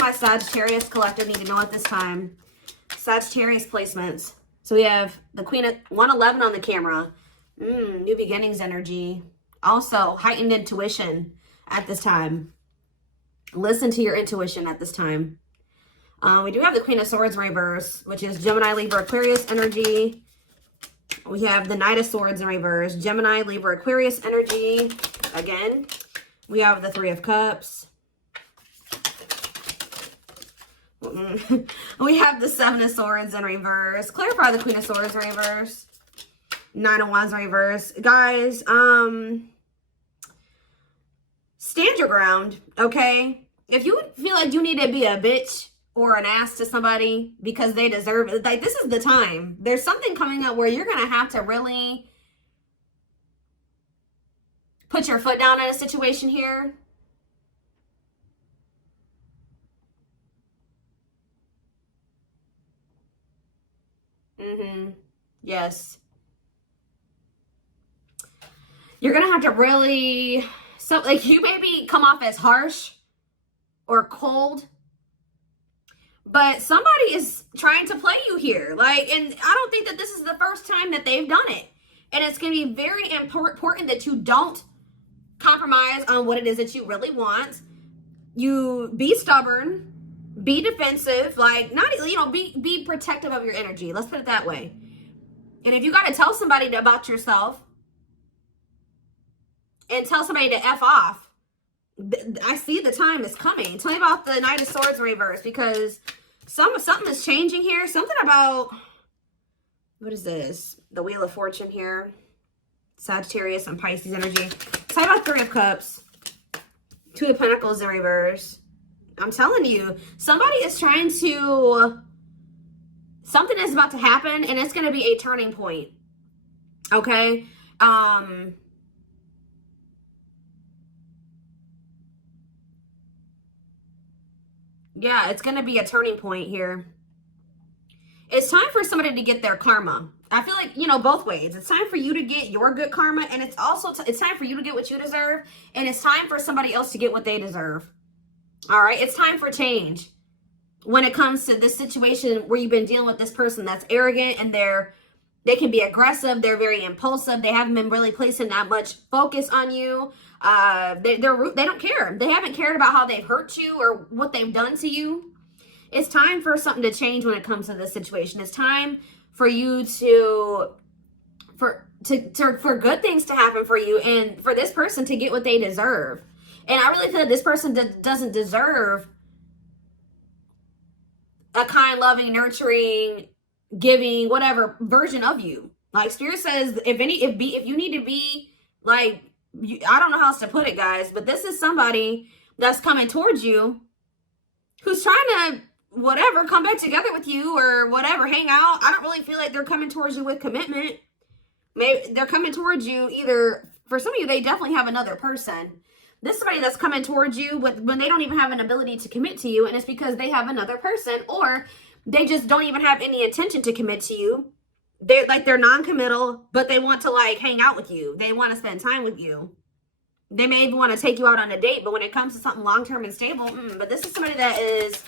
my Sagittarius collective need to know at this time? Sagittarius placements. So we have the Queen of 111 on the camera. New beginnings energy. Also, heightened intuition at this time. Listen to your intuition at this time. We do have the Queen of Swords in reverse, which is Gemini, Libra, Aquarius energy. We have the Knight of Swords in reverse, Gemini, Libra, Aquarius energy. Again, we have the Three of Cups. We have the Seven of Swords in reverse. Clarify the Queen of Swords in reverse. Nine of Wands in reverse. Guys, stand your ground, okay? If you feel like you need to be a bitch or an ass to somebody because they deserve it, like, this is the time. There's something coming up where you're going to have to really put your foot down in a situation here. Yes. You're going to have to really, so like, you maybe come off as harsh or cold, but somebody is trying to play you here. Like, and I don't think that this is the first time that they've done it. And it's going to be very important that you don't compromise on what it is that you really want. You be stubborn, be defensive, like, not, you know, be protective of your energy. Let's put it that way. And if you got to tell somebody about yourself and tell somebody to F off, I see the time is coming. Tell me about the Knight of Swords in reverse, because something is changing here. Something about, what is this? The Wheel of Fortune here. Sagittarius and Pisces energy. Tell me about Three of Cups. Two of Pentacles in reverse. I'm telling you, somebody is trying to, something is about to happen, and it's going to be a turning point. Okay? Yeah, it's going to be a turning point here. It's time for somebody to get their karma. I feel like, you know, both ways. It's time for you to get your good karma, and it's also, it's time for you to get what you deserve, and it's time for somebody else to get what they deserve. All right? It's time for change when it comes to this situation where you've been dealing with this person that's arrogant, and they can be aggressive. They're very impulsive. They haven't been really placing that much focus on you. They don't care. They haven't cared about how they've hurt you or what they've done to you. It's time for something to change when it comes to this situation. It's time for you for good things to happen for you, and for this person to get what they deserve. And I really feel that this person doesn't deserve a kind, loving, nurturing, giving, whatever version of you. Like, Spirit says, if you need to be like, I don't know how else to put it, guys, but this is somebody that's coming towards you who's trying to, whatever, come back together with you or whatever, hang out. I don't really feel like they're coming towards you with commitment. Maybe they're coming towards you either, for some of you, they definitely have another person. This is somebody that's coming towards you when they don't even have an ability to commit to you, and it's because they have another person, or they just don't even have any intention to commit to you. They're non-committal, but they want to, like, hang out with you. They want to spend time with you. They may even want to take you out on a date, but when it comes to something long-term and stable, but this is somebody that is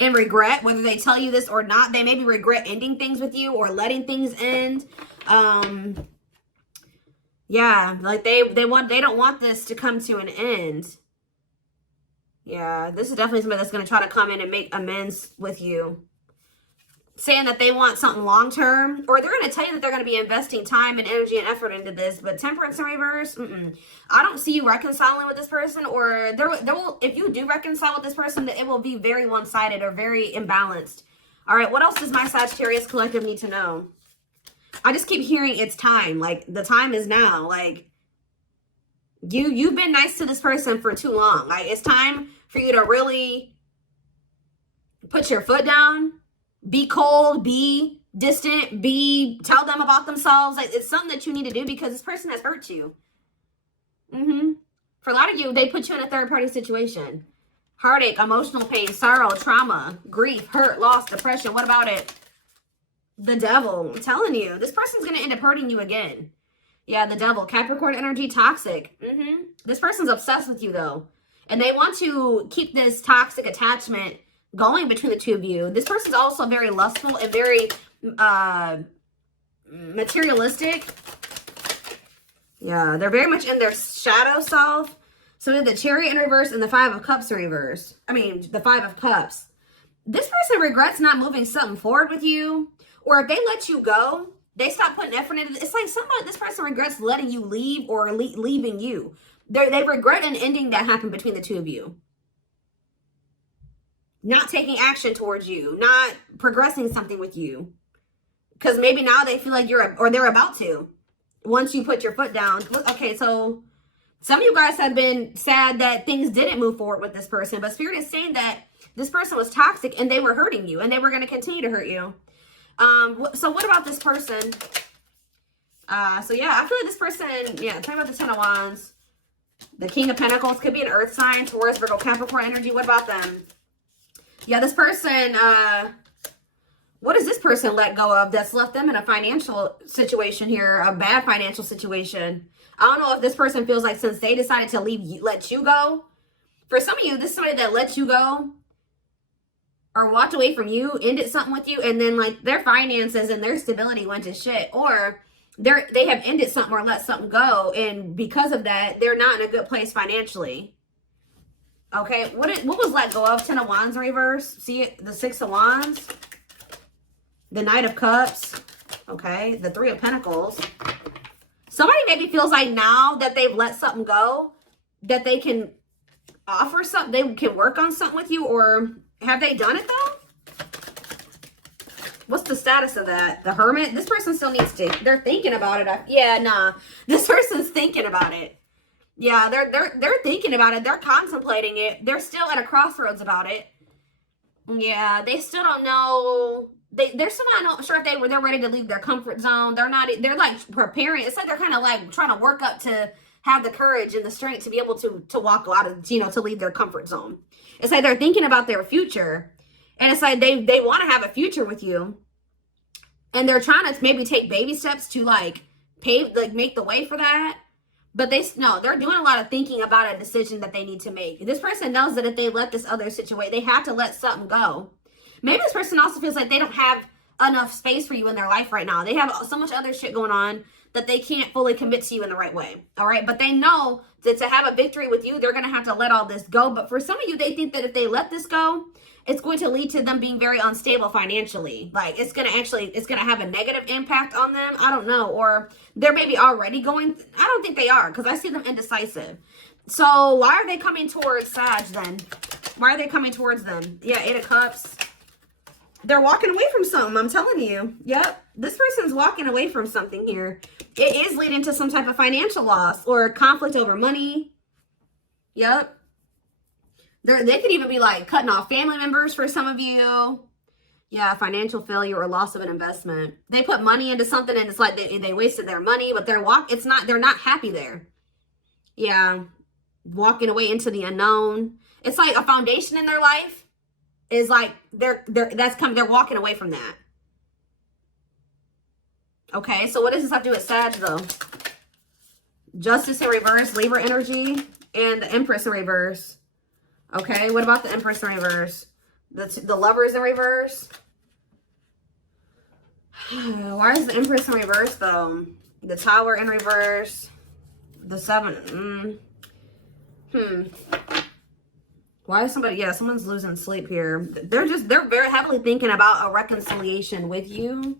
in regret, whether they tell you this or not. They maybe regret ending things with you or letting things end. Yeah, like they don't want this to come to an end. Yeah, this is definitely somebody that's going to try to come in and make amends with you, saying that they want something long-term, or they're going to tell you that they're going to be investing time and energy and effort into this. But Temperance in reverse, I don't see you reconciling with this person, or there will, if you do reconcile with this person, that it will be very one-sided or very imbalanced. All right, what else does my Sagittarius collective need to know? I just keep hearing it's time. Like, the time is now. Like, you've been nice to this person for too long. Like, it's time for you to really put your foot down. Be cold, be distant, tell them about themselves. Like, it's something that you need to do because this person has hurt you. For a lot of you, they put you in a third-party situation. Heartache, emotional pain, sorrow, trauma, grief, hurt, loss, depression. What about it? The devil. I'm telling you, this person's going to end up hurting you again. Yeah, the devil. Capricorn energy, toxic. This person's obsessed with you, though. And they want to keep this toxic attachment going between the two of you. This person's also very lustful and very materialistic. Yeah, they're very much in their shadow self. So we have the Chariot in reverse and the Five of Cups in reverse. I mean, the Five of Cups. This person regrets not moving something forward with you. Or if they let you go, they stop putting effort into it. It's like this person regrets letting you leave or leaving you. They regret an ending that happened between the two of you. Not taking action towards you. Not progressing something with you. Because maybe now they feel like they're about to. Once you put your foot down. Okay, so some of you guys have been sad that things didn't move forward with this person. But Spirit is saying that this person was toxic and they were hurting you. And they were going to continue to hurt you. So what about this person? So yeah, I feel like this person, yeah, tell me about the Ten of Wands. The King of Pentacles could be an earth sign, Taurus, Virgo, Capricorn energy. What about them? Yeah, this person, what does this person let go of that's left them in a financial situation here, a bad financial situation? I don't know if this person feels like since they decided to let you go. For some of you, this is somebody that let you go or walked away from you, ended something with you, and then like their finances and their stability went to shit. Or they have ended something or let something go, and because of that, they're not in a good place financially. Okay, what was let go of? Ten of Wands in reverse. See it? The Six of Wands. The Knight of Cups. Okay, the Three of Pentacles. Somebody maybe feels like now that they've let something go, that they can offer something, they can work on something with you, or have they done it though? What's the status of that? The Hermit? This person still needs to, they're thinking about it. Yeah, nah. This person's thinking about it. Yeah, they're thinking about it. They're contemplating it. They're still at a crossroads about it. Yeah, they still don't know. They're still not sure if they're ready to leave their comfort zone. They're like preparing. It's like they're kind of like trying to work up to have the courage and the strength to be able to walk out of, to leave their comfort zone. It's like they're thinking about their future. And it's like they want to have a future with you. And they're trying to maybe take baby steps to like make the way for that. But they're doing a lot of thinking about a decision that they need to make. This person knows that if they let this other situation, they have to let something go. Maybe this person also feels like they don't have enough space for you in their life right now. They have so much other shit going on that they can't fully commit to you in the right way. All right. But they know that to have a victory with you, they're going to have to let all this go. But for some of you, they think that if they let this go, it's going to lead to them being very unstable financially. Like it's going to have a negative impact on them. I don't know. Or they're maybe already going. I don't think they are, because I see them indecisive. So why are they coming towards Sag then? Why are they coming towards them? Yeah, Eight of Cups. They're walking away from something, I'm telling you. Yep, this person's walking away from something here. It is leading to some type of financial loss or conflict over money. Yep. They could even be like cutting off family members for some of you. Yeah, financial failure or loss of an investment. They put money into something and it's like they wasted their money, but they're not happy there. Yeah, walking away into the unknown. It's like a foundation in their life is like they're walking away from that. Okay, so what does this have to do with Sag though? Justice in reverse, Libra energy, and the Empress in reverse. Okay, what about the Empress in reverse? The Lovers in reverse. Why is the Empress in reverse though? The Tower in reverse. The Seven. Why is someone's losing sleep here. They're very heavily thinking about a reconciliation with you.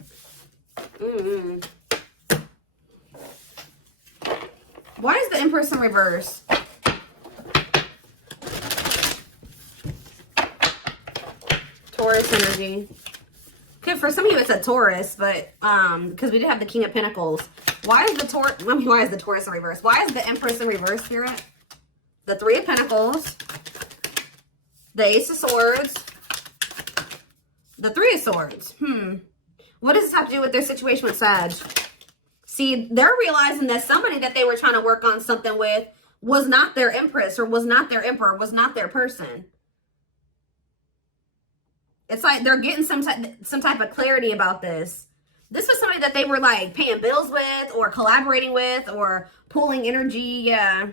Why is the Empress in reverse? Taurus energy. Okay, for some of you it's a Taurus, but because we did have the King of Pentacles. Why is the Taurus in reverse? Why is the Empress in reverse, Spirit? The Three of Pentacles. The Ace of Swords. The Three of Swords. What does this have to do with their situation with Sag? See, they're realizing that somebody that they were trying to work on something with was not their Empress or was not their Emperor, was not their person. It's like they're getting some type of clarity about this. This was somebody that they were like paying bills with or collaborating with or pulling energy. Yeah.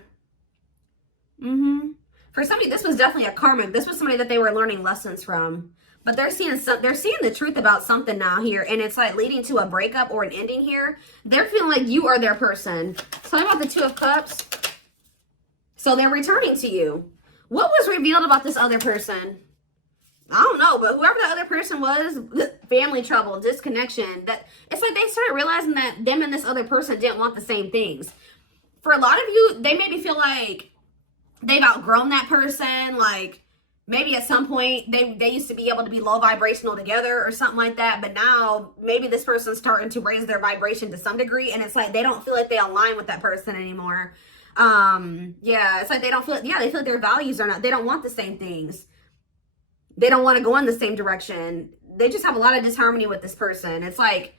For somebody, this was definitely a karmic. This was somebody that they were learning lessons from. But they're seeing the truth about something now here. And it's like leading to a breakup or an ending here. They're feeling like you are their person. Tell me about the Two of Cups. So they're returning to you. What was revealed about this other person? I don't know, but whoever the other person was, family trouble, disconnection, that it's like they started realizing that them and this other person didn't want the same things. For a lot of you, they maybe feel like they've outgrown that person. Like maybe at some point they used to be able to be low vibrational together or something like that. But now maybe this person's starting to raise their vibration to some degree. And it's like they don't feel like they align with that person anymore. Yeah, it's like they don't feel, yeah, they feel like their values are not, they don't want the same things. They don't want to go in the same direction. They just have a lot of disharmony with this person. It's like,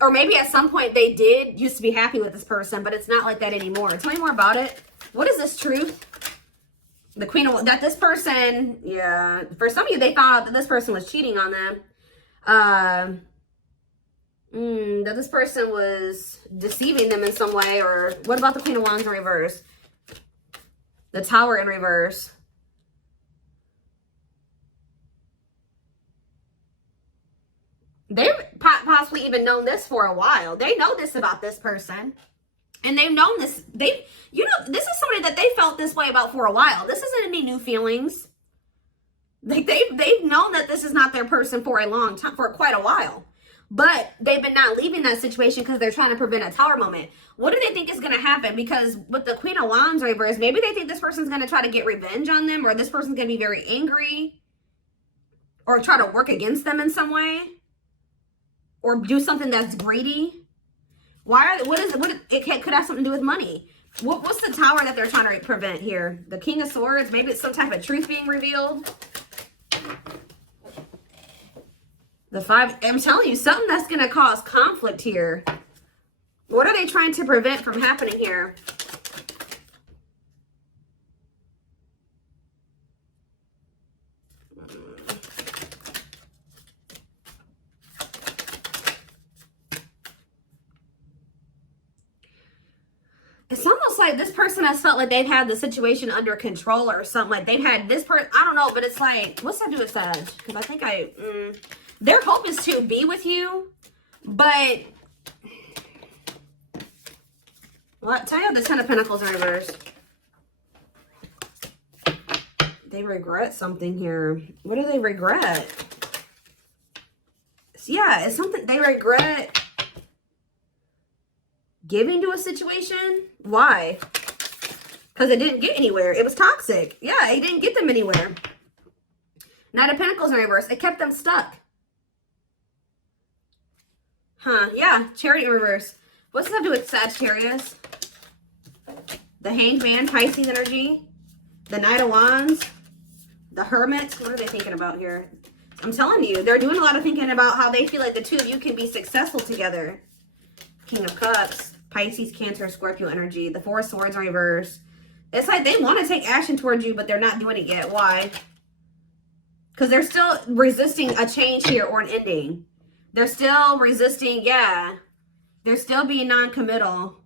or maybe at some point they did used to be happy with this person, but it's not like that anymore. Tell me more about it. What is this truth? The Queen of, that this person, yeah, for some of you, they found out that this person was cheating on them. That this person was deceiving them in some way. Or what about the Queen of Wands in reverse? The Tower in reverse. They've possibly even known this for a while. They know this about this person. And they've known this. You know, this is somebody that they felt this way about for a while. This isn't any new feelings. Like they've known that this is not their person for a long time, for quite a while. But they've been not leaving that situation because they're trying to prevent a tower moment. What do they think is going to happen? Because with the Queen of Wands reverse, maybe they think this person's going to try to get revenge on them, or this person's going to be very angry, or try to work against them in some way, or do something that's greedy. It could have something to do with money. What's the tower that they're trying to prevent here? The King of Swords. Maybe it's some type of truth being revealed. The Five. I'm telling you, something that's going to cause conflict here. What are they trying to prevent from happening here? It's almost like this person has felt like they've had the situation under control or something. Like they've had this person, I don't know, but it's like, what's that do with Sag? Because I think their hope is to be with you, but what? Tell you the Ten of Pentacles in reverse. They regret something here. What do they regret? Yeah, it's something they regret. Giving to a situation? Why? Because it didn't get anywhere. It was toxic. Yeah, it didn't get them anywhere. Knight of Pentacles in reverse. It kept them stuck. Huh. Yeah. Chariot in reverse. What's that to do with Sagittarius? The Hanged Man, Pisces energy. The Knight of Wands. The Hermit. What are they thinking about here? I'm telling you, they're doing a lot of thinking about how they feel like the two of you can be successful together. King of Cups. Pisces, Cancer, Scorpio energy. The Four of Swords in reverse. It's like they want to take action towards you, but they're not doing it yet. Why? Because they're still resisting a change here or an ending. They're still resisting, yeah. They're still being non-committal.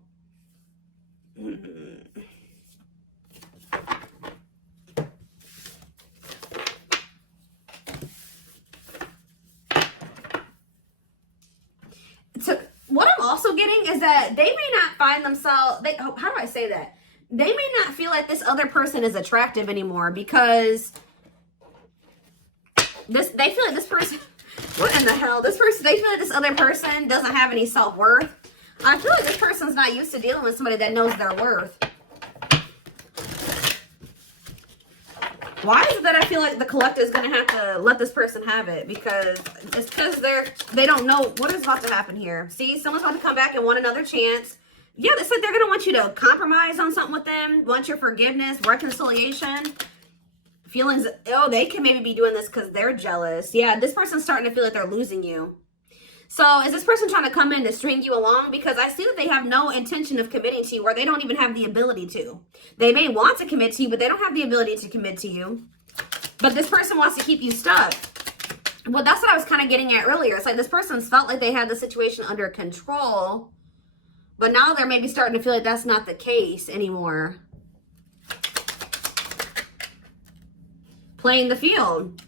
What I'm also getting is that they may not find themselves, how do I say that? They may not feel like this other person is attractive anymore because they feel like this person, what in the hell? They feel like this other person doesn't have any self-worth. I feel like this person's not used to dealing with somebody that knows their worth. Why is it that I feel like the collective is going to have to let this person have it? Because it's because they don't know what is about to happen here. See, someone's about to come back and want another chance. Yeah, it's like they're going to want you to compromise on something with them, want your forgiveness, reconciliation, feelings. Oh, they can maybe be doing this because they're jealous. Yeah, this person's starting to feel like they're losing you. So is this person trying to come in to string you along? Because I see that they have no intention of committing to you, or they don't even have the ability to. They may want to commit to you, but they don't have the ability to commit to you. But this person wants to keep you stuck. Well, that's what I was kind of getting at earlier. It's like this person's felt like they had the situation under control, but now they're maybe starting to feel like that's not the case anymore. playing the field.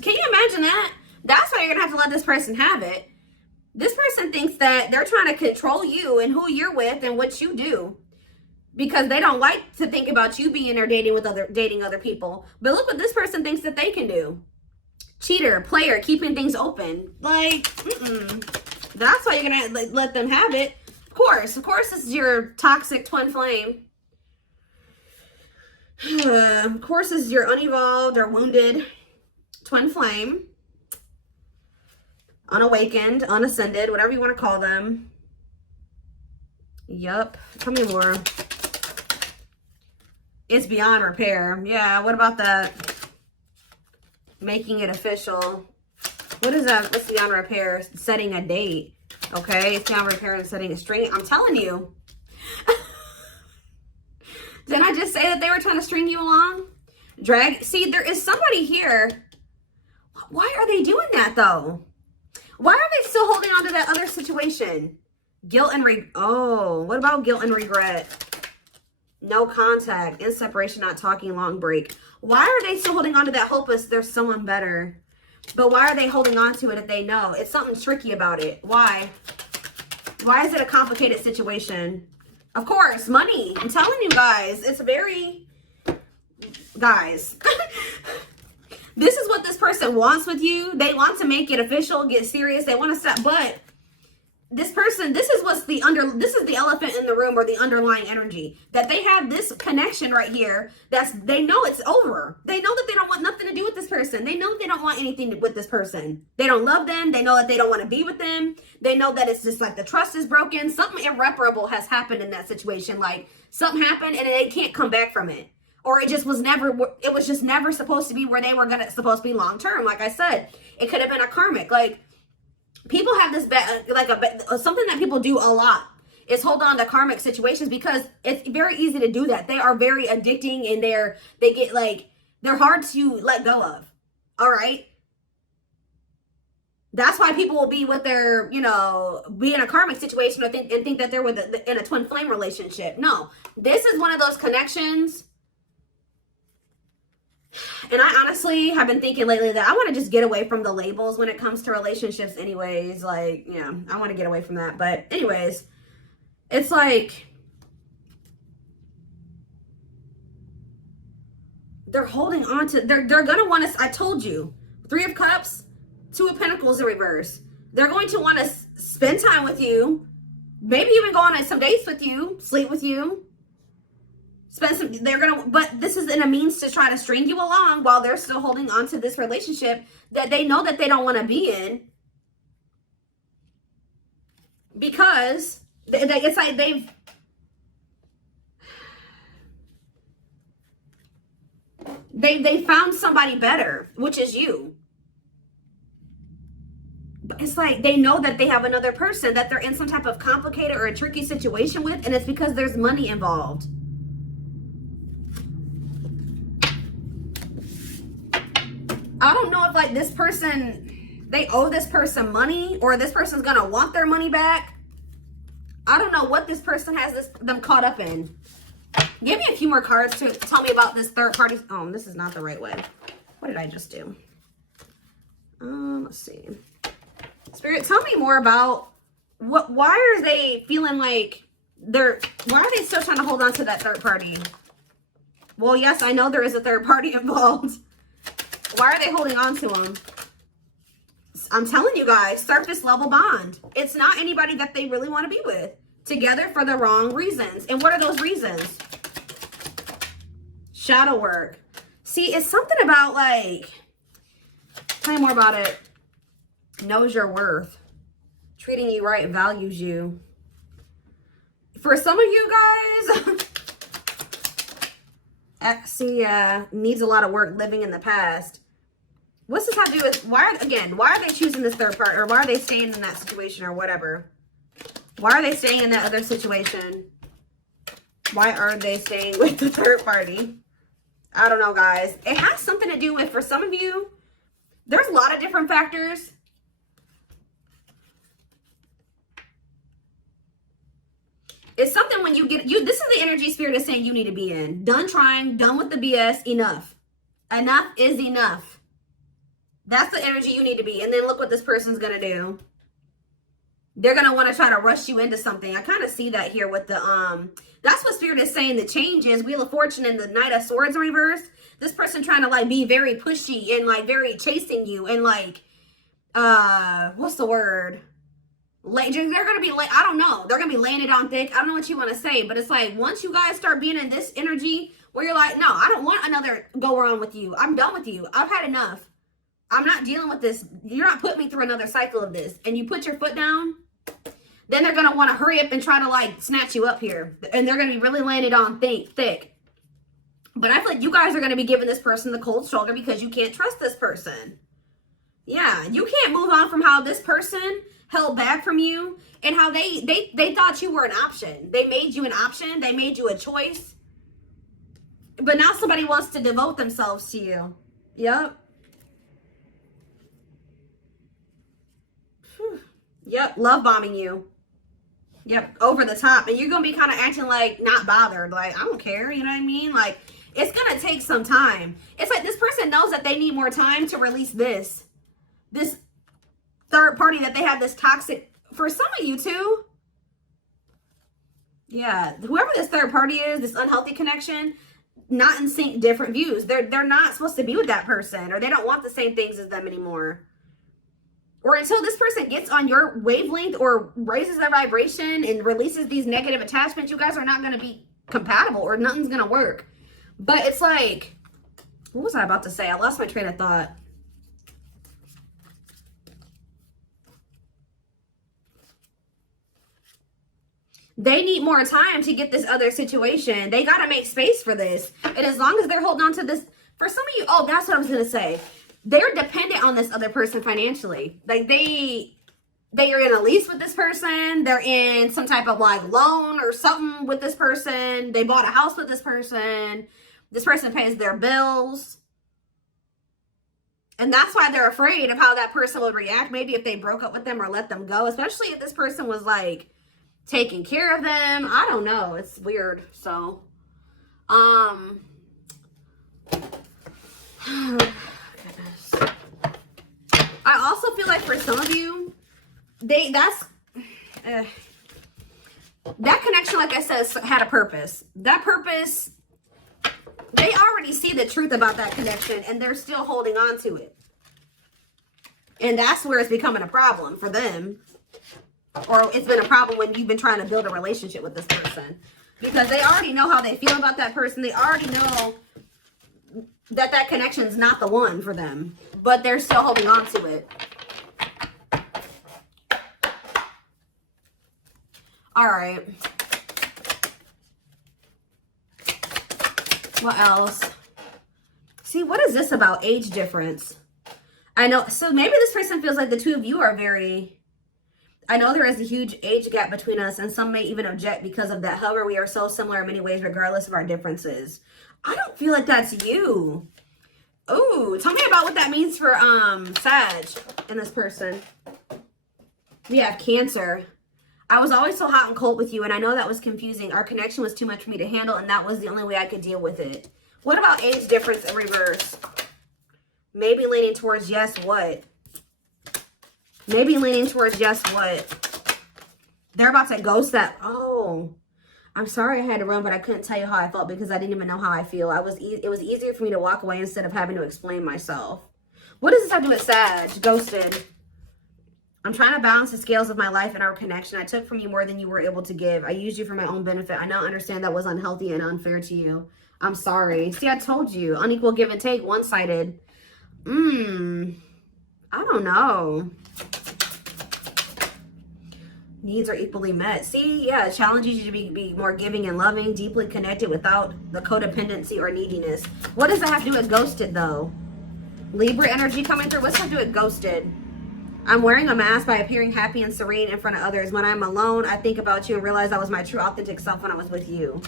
Can you imagine that? That's why you're going to have to let this person have it. This person thinks that they're trying to control you and who you're with and what you do, because they don't like to think about you being there dating other people. But look what this person thinks that they can do. Cheater, player, keeping things open. Like, that's why you're going to let them have it. Of course, this is your toxic twin flame. Of course, this is your unevolved or wounded twin flame. Unawakened, unascended, whatever you want to call them. Yup. Tell me more. It's beyond repair. Yeah, what about that? Making it official. What is that? What's beyond repair? Setting a date. Okay, it's beyond repair and setting a string. I'm telling you. Didn't I just say that they were trying to string you along? See, there is somebody here. Why are they doing that, though? Why are they still holding on to that other situation? Guilt and what about guilt and regret? No contact, in separation, not talking, long break. Why are they still holding on to that hopeless there's someone better? But why are they holding on to it if they know? It's something tricky about it. Why? Why is it a complicated situation? Of course, money. I'm telling you guys, it's very... Guys... This is what this person wants with you. They want to make it official, get serious. They want to stop. But this person, this is the elephant in the room, or the underlying energy. That they have this connection right here. They know it's over. They know that they don't want nothing to do with this person. They know they don't want anything with this person. They don't love them. They know that they don't want to be with them. They know that it's just like the trust is broken. Something irreparable has happened in that situation. Like something happened and they can't come back from it. Or it was just never supposed to be where they were supposed to be long term. Like I said, it could have been a karmic. Like, people have this something that people do a lot is hold on to karmic situations, because it's very easy to do that. They are very addicting, and they're hard to let go of. All right. That's why people will be with their, be in a karmic situation and think that they're in a twin flame relationship. No, this is one of those connections. And I honestly have been thinking lately that I want to just get away from the labels when it comes to relationships anyways. Like, I want to get away from that. But anyways, it's like they're holding on to, they're going to want to, I told you, 3 of Cups, 2 of Pentacles in reverse. They're going to want to spend time with you, maybe even go on some dates with you, sleep with you. But this is in a means to try to string you along while they're still holding on to this relationship that they know that they don't want to be in, because it's like they found somebody better, which is you. But it's like they know that they have another person that they're in some type of complicated or a tricky situation with, and it's because there's money involved. I don't know if this person, they owe this person money, or this person's going to want their money back. I don't know what this person has them caught up in. Give me a few more cards to tell me about this third party. Oh, this is not the right way. What did I just do? Let's see. Spirit, tell me more about why are they feeling like why are they still trying to hold on to that third party? Well, yes, I know there is a third party involved. Why are they holding on to them? I'm telling you guys, surface level bond. It's not anybody that they really want to be with. Together for the wrong reasons. And what are those reasons? Shadow work. See, it's something about tell me more about it. Knows your worth. Treating you right, values you. For some of you guys, see, needs a lot of work, living in the past. What's this have to do with, why are they choosing this third part, or why are they staying in that situation, or whatever? Why are they staying in that other situation? Why are they staying with the third party? I don't know, guys. It has something to do with, for some of you, there's a lot of different factors. It's something when you get, this is the energy Spirit is saying you need to be in. Done trying, done with the BS, enough. Enough is enough. That's the energy you need to be. And then look what this person's going to do. They're going to want to try to rush you into something. I kind of see that here with the, that's what Spirit is saying. The change is Wheel of Fortune and the Knight of Swords in reverse. This person trying to like be very pushy and like very chasing you and like, what's the word? They're going to be like, I don't know. They're going to be laying it on thick. I don't know what you want to say, but it's like, once you guys start being in this energy where you're like, no, I don't want another go around with you. I'm done with you. I've had enough. I'm not dealing with this. You're not putting me through another cycle of this. And you put your foot down, then they're going to want to hurry up and try to like snatch you up here. And they're going to be really laying it on thick. But I feel like you guys are going to be giving this person the cold shoulder because you can't trust this person. Yeah, you can't move on from how this person held back from you and how they thought you were an option. They made you an option. They made you a choice. But now somebody wants to devote themselves to you. Yep. Yep, love bombing you. Yep, over the top. And you're going to be kind of acting like not bothered. Like, I don't care, you know what I mean? Like, it's going to take some time. It's like this person knows that they need more time to release this third party that they have this toxic, for some of you too. Yeah, whoever this third party is, this unhealthy connection, not in sync, different views. They're not supposed to be with that person, or they don't want the same things as them anymore. Or until this person gets on your wavelength or raises their vibration and releases these negative attachments, you guys are not going to be compatible or nothing's going to work. But it's like, what was I about to say? I lost my train of thought. They need more time to get this other situation. They got to make space for this. And as long as they're holding on to this, for some of you, oh, that's what I was going to say. They're dependent on this other person financially. Like they are in a lease with this person. They're in some type of like loan or something with this person. They bought a house with this person. This person pays their bills. And that's why they're afraid of how that person would react. Maybe if they broke up with them or let them go, especially if this person was like taking care of them. I don't know. It's weird. So, I also feel like for some of you, that connection, like I said, had a purpose. That purpose, they already see the truth about that connection and they're still holding on to it. And that's where it's becoming a problem for them. Or it's been a problem when you've been trying to build a relationship with this person. Because they already know how they feel about that person. They already know that connection is not the one for them. But they're still holding on to it. All right. What else? See, what is this about age difference? I know. So maybe this person feels like the two of you are very... I know there is a huge age gap between us, and some may even object because of that. However, we are so similar in many ways, regardless of our differences. I don't feel like that's you. Ooh, tell me about what that means for Sag and this person. We have Cancer. I was always so hot and cold with you, and I know that was confusing. Our connection was too much for me to handle, and that was the only way I could deal with it. What about age difference in reverse? Maybe leaning towards yes, what? Maybe leaning towards yes, what? They're about to ghost that. Oh, I'm sorry I had to run, but I couldn't tell you how I felt because I didn't even know how I feel. It was easier for me to walk away instead of having to explain myself. What does this have to do with Sag? Ghosted. I'm trying to balance the scales of my life and our connection. I took from you more than you were able to give. I used you for my own benefit. I now understand that was unhealthy and unfair to you. I'm sorry. See, I told you. Unequal give and take. One-sided. I don't know. Needs are equally met. See, yeah, it challenges you to be more giving and loving, deeply connected without the codependency or neediness. What does that have to do with ghosted, though? Libra energy coming through. What's that do with ghosted? I'm wearing a mask by appearing happy and serene in front of others. When I'm alone, I think about you and realize I was my true, authentic self when I was with you.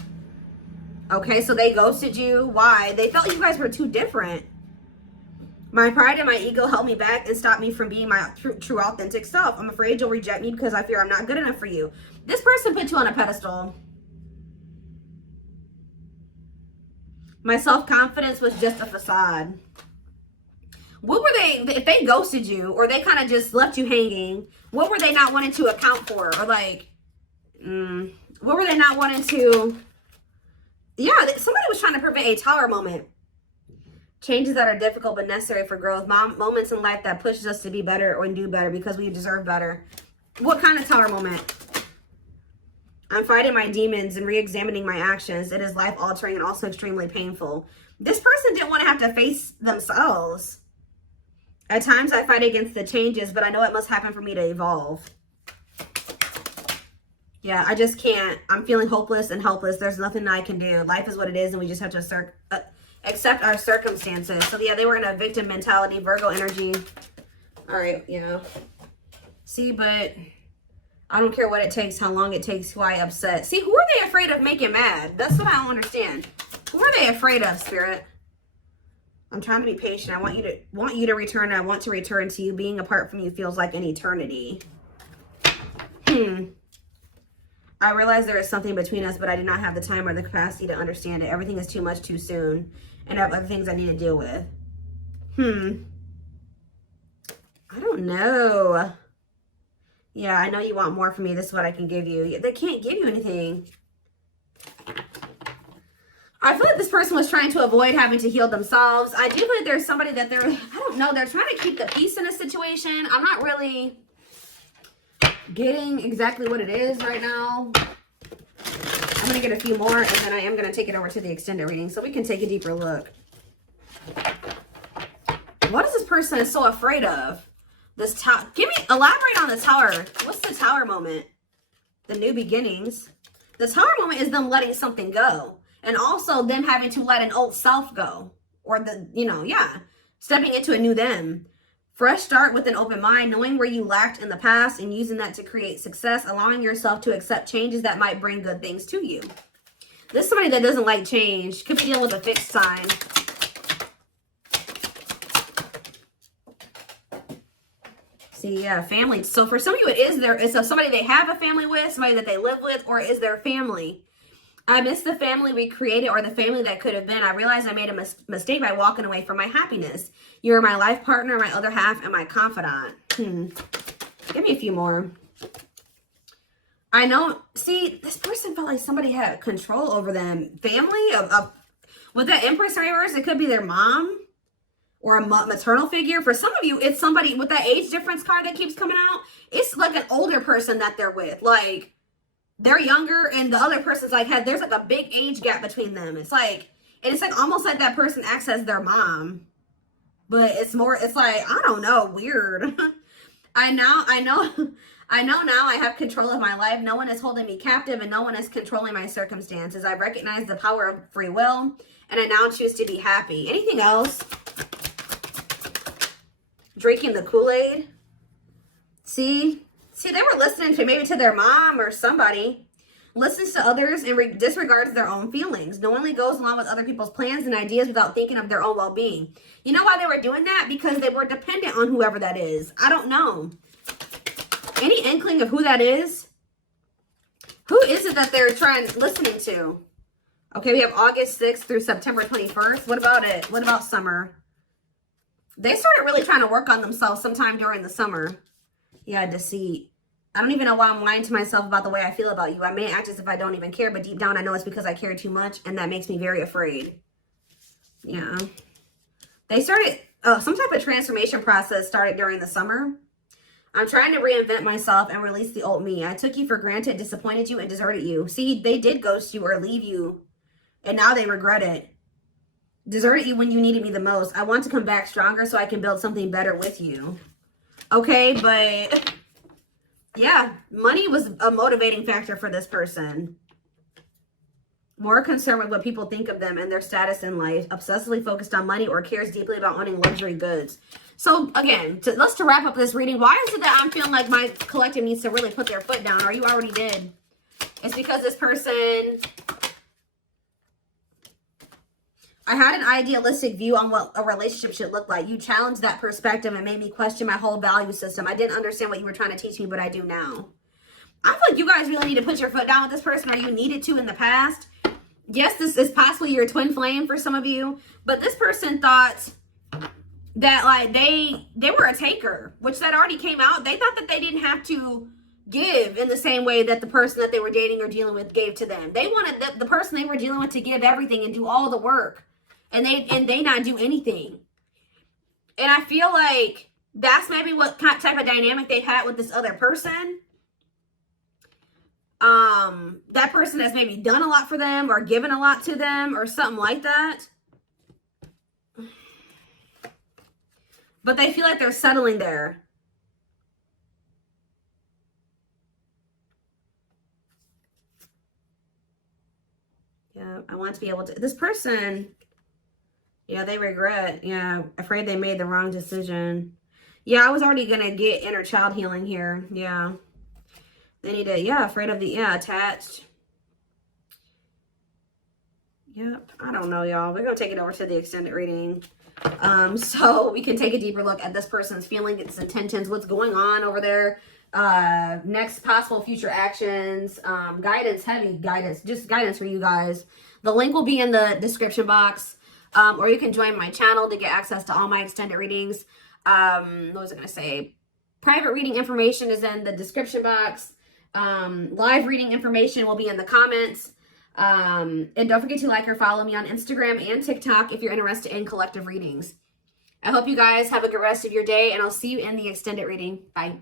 Okay, so they ghosted you. Why? They felt you guys were too different. My pride and my ego held me back and stopped me from being my true authentic self. I'm afraid you'll reject me because I fear I'm not good enough for you. This person put you on a pedestal. My self-confidence was just a facade. What were they, if they ghosted you or they kind of just left you hanging, what were they not wanting to account for? Or like, what were they not wanting to, yeah, somebody was trying to prevent a tower moment. Changes that are difficult but necessary for growth. Moments in life that pushes us to be better or do better because we deserve better. What kind of tower moment? I'm fighting my demons and re-examining my actions. It is life-altering and also extremely painful. This person didn't want to have to face themselves. At times I fight against the changes, but I know it must happen for me to evolve. Yeah, I just can't. I'm feeling hopeless and helpless. There's nothing I can do. Life is what it is, and we just have to accept our circumstances. So yeah, they were in a victim mentality, Virgo energy. All right, yeah. See, but I don't care what it takes, how long it takes, who I upset. See, who are they afraid of making mad? That's what I don't understand. Who are they afraid of, Spirit? I'm trying to be patient. I want you to return. I want to return to you. Being apart from you feels like an eternity. I realize there is something between us, but I do not have the time or the capacity to understand it. Everything is too much too soon, and I have other things I need to deal with. I don't know. Yeah, I know you want more from me. This is what I can give you. They can't give you anything. I feel like this person was trying to avoid having to heal themselves. I do feel like there's somebody that they're, I don't know, they're trying to keep the peace in a situation. I'm not really getting exactly what it is right now. I'm going to get a few more, and then I am going to take it over to the extended reading so we can take a deeper look. What is this person so afraid of? This tower. Elaborate on the tower. What's the tower moment? The new beginnings. The tower moment is them letting something go. And also them having to let an old self go. Or stepping into a new them. Fresh start with an open mind, knowing where you lacked in the past and using that to create success, allowing yourself to accept changes that might bring good things to you. This is somebody that doesn't like change. Could be dealing with a fixed sign. See, yeah, family. So for some of you, it's somebody they have a family with, somebody that they live with, or is their family. I miss the family we created or the family that could have been. I realized I made a mistake by walking away from my happiness. You're my life partner, my other half, and my confidant. Give me a few more. I know. See, this person felt like somebody had control over them. Family? With that Empress in reverse, it could be their mom or a maternal figure. For some of you, it's somebody with that age difference card that keeps coming out. It's like an older person that they're with. Like, they're younger and the other person's like, there's like a big age gap between them. It's like almost like that person acts as their mom. But it's like, I don't know, weird. I know now I have control of my life. No one is holding me captive and no one is controlling my circumstances. I recognize the power of free will and I now choose to be happy. Anything else? Drinking the Kool-Aid. See, they were listening to maybe to their mom or somebody. Listens to others and disregards their own feelings. Knowingly goes along with other people's plans and ideas without thinking of their own well-being. You know why they were doing that? Because they were dependent on whoever that is. I don't know. Any inkling of who that is? Who is it that they're listening to? Okay, we have August 6th through September 21st. What about it? What about summer? They started really trying to work on themselves sometime during the summer. Yeah, deceit. I don't even know why I'm lying to myself about the way I feel about you. I may act as if I don't even care, but deep down I know it's because I care too much, and that makes me very afraid. Yeah. They started, some type of transformation process started during the summer. I'm trying to reinvent myself and release the old me. I took you for granted, disappointed you, and deserted you. See, they did ghost you or leave you, and now they regret it. Deserted you when you needed me the most. I want to come back stronger so I can build something better with you. Okay, but yeah, money was a motivating factor for this person. More concerned with what people think of them and their status in life. Obsessively focused on money or cares deeply about owning luxury goods. So again, to wrap up this reading, why is it that I'm feeling like my collective needs to really put their foot down? Or you already did. It's because this person, I had an idealistic view on what a relationship should look like. You challenged that perspective and made me question my whole value system. I didn't understand what you were trying to teach me, but I do now. I feel like you guys really need to put your foot down with this person, or you needed to in the past. yes, this is possibly your twin flame for some of you, but this person thought that like they were a taker, which that already came out. They thought that they didn't have to give in the same way that the person that they were dating or dealing with gave to them. They wanted the person they were dealing with to give everything and do all the work, and they not do anything. And I feel like that's maybe what type of dynamic they had with this other person. That person has maybe done a lot for them or given a lot to them or something like that. But they feel like they're settling there. Yeah, I want to be able to, this person, yeah, they regret, yeah, afraid they made the wrong decision. Yeah, I was already going to get inner child healing here. Yeah. They need to, yeah, afraid of the, yeah, attached. Yep, I don't know, y'all. We're going to take it over to the extended reading. So we can take a deeper look at this person's feelings, its intentions, what's going on over there. Next possible future actions, guidance, heavy guidance, just guidance for you guys. The link will be in the description box. Or you can join my channel to get access to all my extended readings. What was I going to say? Private reading information is in the description box. Live reading information will be in the comments. And don't forget to like or follow me on Instagram and TikTok if you're interested in collective readings. I hope you guys have a good rest of your day, and I'll see you in the extended reading. Bye.